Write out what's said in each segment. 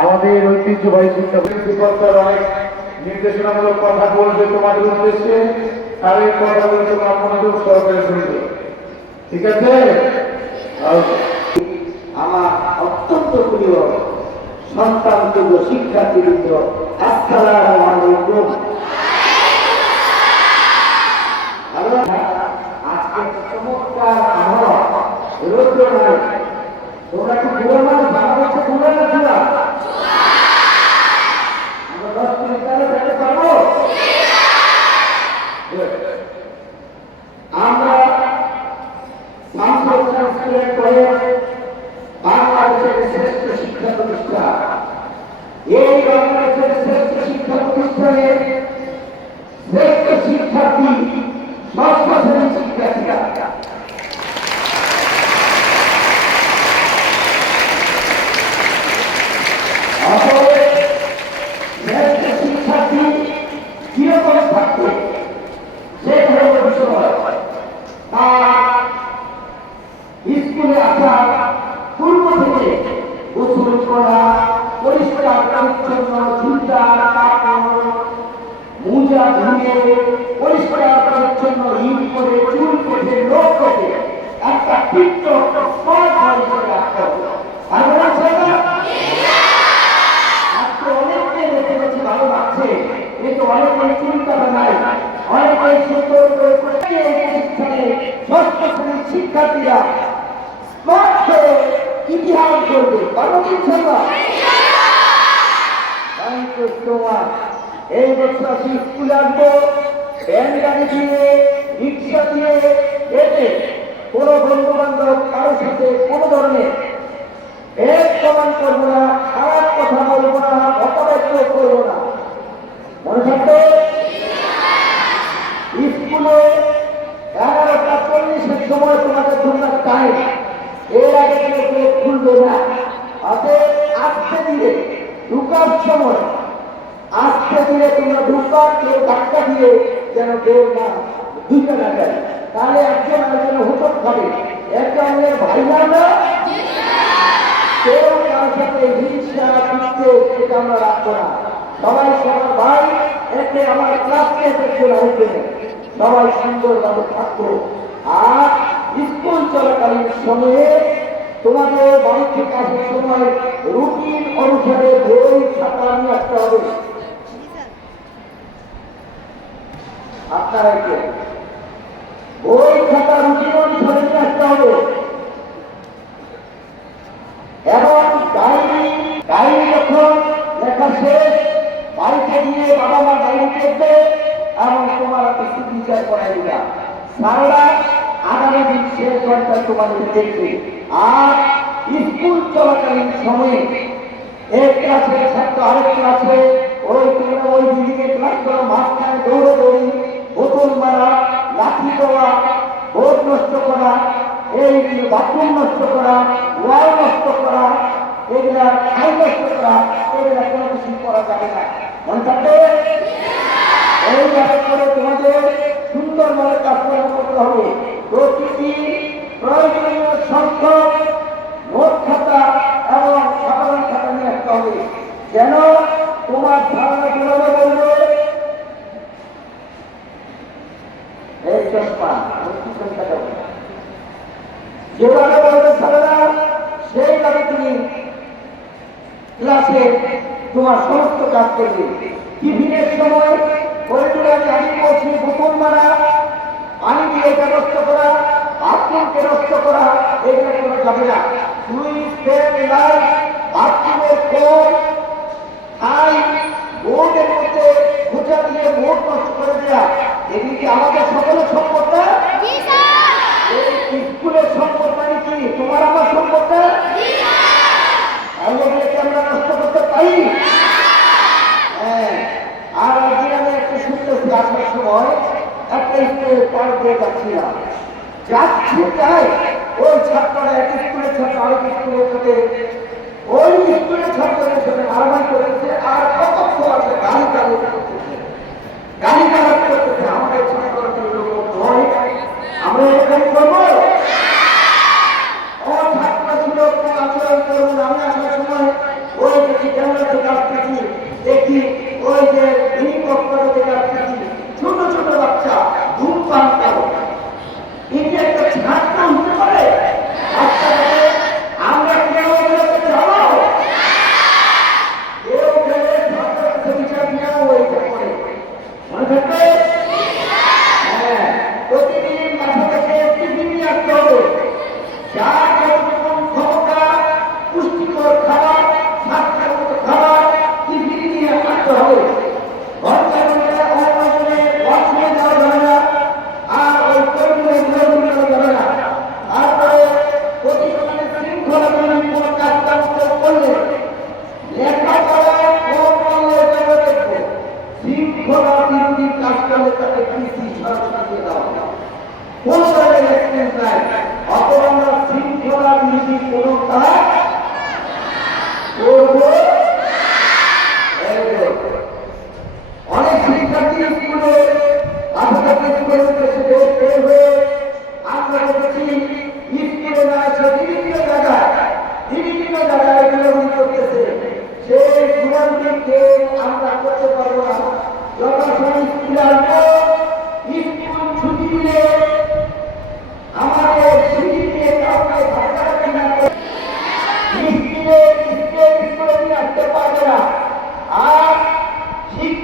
আমাদের ঐতিহ্যবাহী শিক্ষা প্রিন্সিপাল অনেক নির্দেশনামূলক কথা বলবে তোমাদের উদ্দেশ্যে। আর এই কথাগুলো তোমরা মনোযোগ সহকারে শুনবে। ঠিক আছে. আমার অত্যন্ত প্রিয় সন্তান তুল্য শিক্ষার্থীবৃন্দ আসসালামু হ্যালো, আজকে চমৎকার তোমরা কি ঘুরে মানে এই বছর আমি স্কুলে আসব। ভ্যান গাড়ি দিয়ে, রিক্সা দিয়ে, এতে কোনো বন্ধু বান্ধব কারোর সাথে কোনো ধরনের এটা আমরা রাখব না সবাই সবার ভাই এতে আমার ক্লাসমেট একজন আরেকজন সবাই সুন্দরভাবে থাকব আর স্কুল চলাকালীন সময়ে তোমাদের বাড়ি থেকে সময় রুটিন অনুসারে বই, খাতা নিয়ে আসতে হবে। আপনারা বই, খাতা, রুটিন অনুসারে আসতে হবে। এবং ডায়েরি ডায়েরি যখন লেখা শেষ বাড়িতে গিয়ে বাবা মা ডায়েরি দেখবে এবং তোমার হাতে সিগনেচার করাই দিবা। সাররা আগামী দিন শেষ ঘন্টায় তোমাদের দেখবে। আর স্কুল চলাকালীন সময়ে এক ক্লাসে ছাত্র আরেক ক্লাসে ওই তোমরা ওই দিদিকে ক্লাস করো, মাঝখানে দৌড়ে দৌড়ি, বোতল মারা, লাঠি দেওয়া ভোট নষ্ট করা, এই বাথরুম নষ্ট করা ওয়াল নষ্ট করা এগুলা নষ্ট করা, এগুলা কোনো কিছু করা যাবে না। মনে থাকবে এইভাবে করে তোমাদের সুন্দরভাবে কাজকর্ম করতে হবে। প্রতিটি প্রয়োজনীয় সংখ্যক নোট খাতা এবং সাধারণ খাতা নিয়ে আসতে হবে। যেন তোমার ধারণা কীভাবে বলবে? এই চশমা। যেভাবে বলবে ধারণা সেইভাবে তুমি ক্লাসে তোমার সমস্ত কাজ করবে। টিফিনের সময় করিডোরে আমি বলছি বোতল মারা পানি দিয়ে ব্যবস্থা করা বাথরুমকে নষ্ট করা এগুলো করা যাবে না। সুইচ ফ্যান লাইট বাথরুমের কল খাই বোর্ডের মধ্যে খোঁচা দিয়ে বোর্ড নষ্ট করে দেওয়া এগুলি কি আমাদের সকলের সম্পদ না? এই স্কুলের সম্পদ মানে কি? তোমার আমার সম্পদ না তাহলে এগুলোকে আমরা নষ্ট করতে পারি হ্যাঁ আর একদিন আমি একটা শুনতেছি আসার সময় যাচ্ছি তাই ওই ছাত্ররা এক স্কুলের ছাত্র, আরেক স্কুলের সাথে, ওই স্কুলের ছাত্রদের সাথে মারামারি করেছে আর কত আছে গাড়ি চালু আমাদের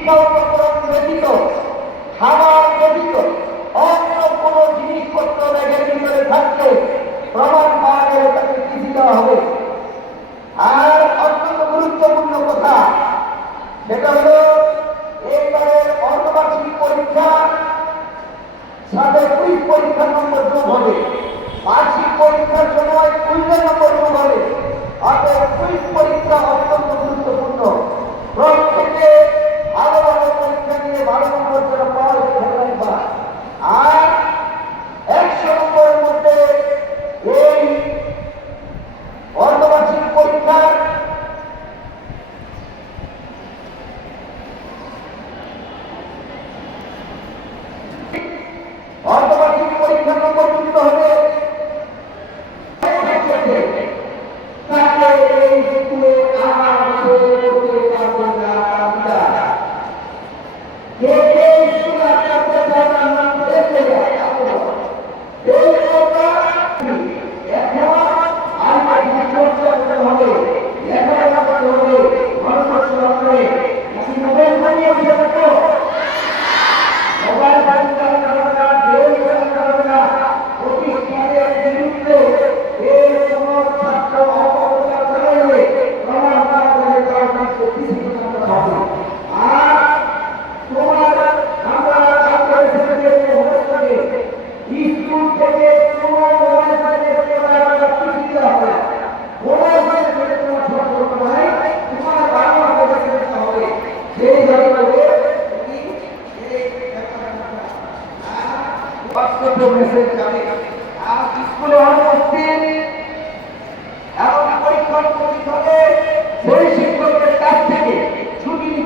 ব্যতীত খাবার ব্যতীত অন্য কোনো জিনিসপত্র ব্যাগের ভিতরে থাকলে প্রমাণ পাওয়া গেলে তাকে চিঠি দেওয়া হবে আর অত্যন্ত গুরুত্বপূর্ণ কথা সেটা হল এবারের অর্ধবার্ষিক পরীক্ষা সাথে কুইজ পরীক্ষার নম্বর যোগ হবে বার্ষিক পরীক্ষার সময় কুইজের নম্বর যোগ হবে অর্থাৎ কুইজ পরীক্ষা হবে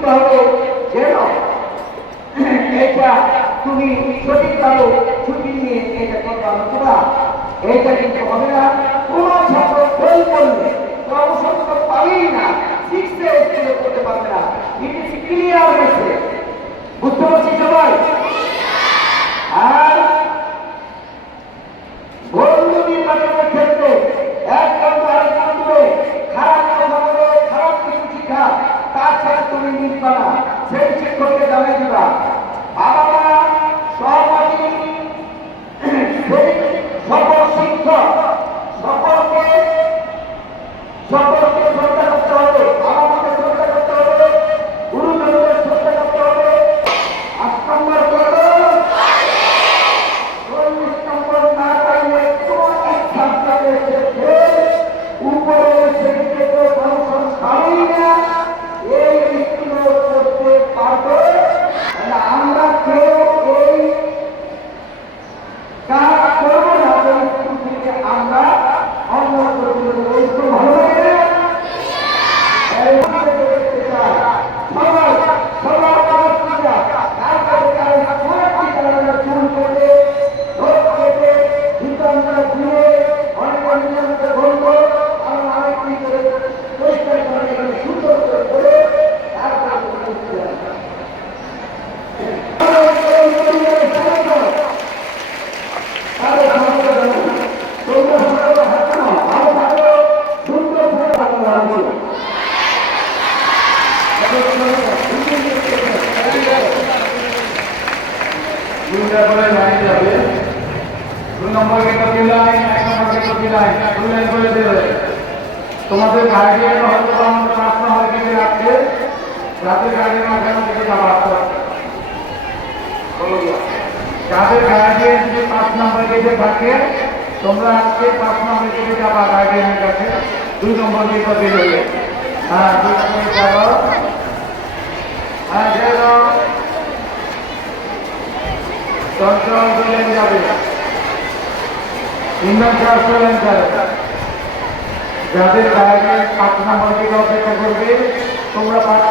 চিন্তা হলো এটা তুমি সঠিকভাবে ছুটি নিয়ে এটা করতে অথবা এটা কিন্তু হবে না। কোনো ছাত্র ফেল করলে কর্মসংস্থান পাবেই না। সিক্সে স্কুলে করতে পারবে না। ইংলিশ ক্লিয়ার হয়েছে। বুঝতে পারছি সবাই? আর ভোট দিবা সেই শিক্ষককে জানাই দিবা কাদের গার্ডিয়ান যে পাঁচ নম্বর গেটে থাকে, তোমরা আজকে পাঁচ হ্যাঁ, নম্বর গেটে যাবা গার্ডিয়ানের কাছে দুই নম্বর গেটে বেরোবে হ্যাঁ দুই নম্বরে যাব। হ্যাঁ চঞ্চল চলেন যাবে। ইন্দন চাষ চলেন যাদের গার্ডিয়ান পাঁচ নম্বর গেটে অপেক্ষা করবে, তোমরা পাঁচ